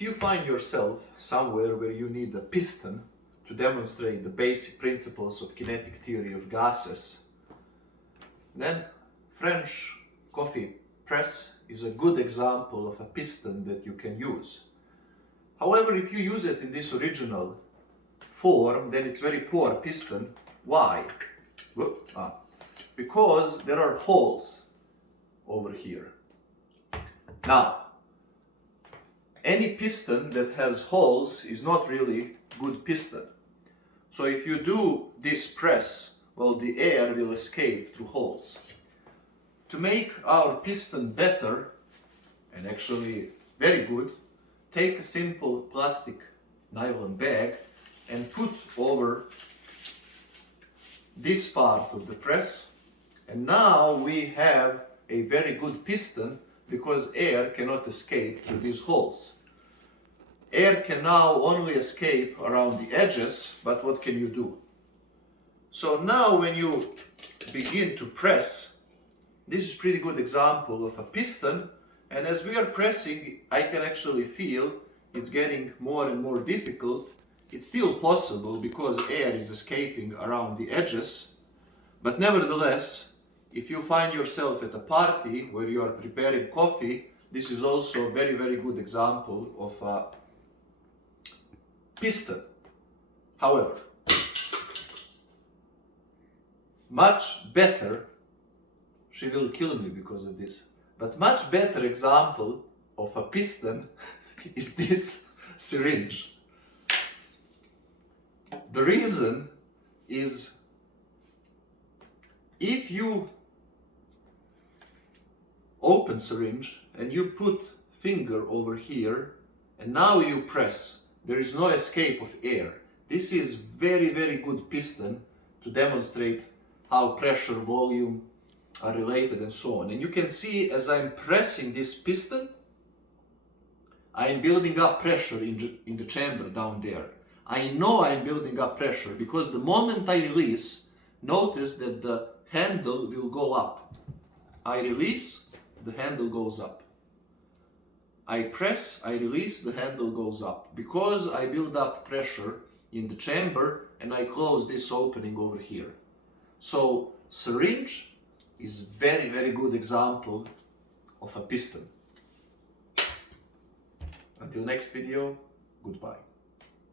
If you find yourself somewhere where you need a piston to demonstrate the basic principles of kinetic theory of gases, then French coffee press is a good example of a piston that you can use. However, if you use it in this original form, then it's very poor piston. Why? Because there are holes over here. Now, any piston that has holes is not really good piston. So if you do this press, well, the air will escape through holes. To make our piston better, and actually very good, take a simple plastic nylon bag and put over this part of the press, and now we have a very good piston because air cannot escape through these holes. Air can now only escape around the edges, but what can you do? So now when you begin to press, this is a pretty good example of a piston, and as we are pressing, I can actually feel it's getting more and more difficult. It's still possible because air is escaping around the edges, but nevertheless, if you find yourself at a party where you are preparing coffee, this is also a very, very good example of a piston. However, much better, she will kill me because of this, but much better example of a piston is this syringe. The reason is, if you open syringe and you put finger over here and now you press, there is no escape of air. This is very, very good piston to demonstrate how pressure, volume are related and so on. And you can see as I'm pressing this piston, I am building up pressure in the chamber down there. I know I'm building up pressure because the moment I release, notice that the handle will go up. I release, the handle goes up. I press, I release, the handle goes up. Because I build up pressure in the chamber and I close this opening over here. So syringe is very, very good example of a piston. Until next video, goodbye.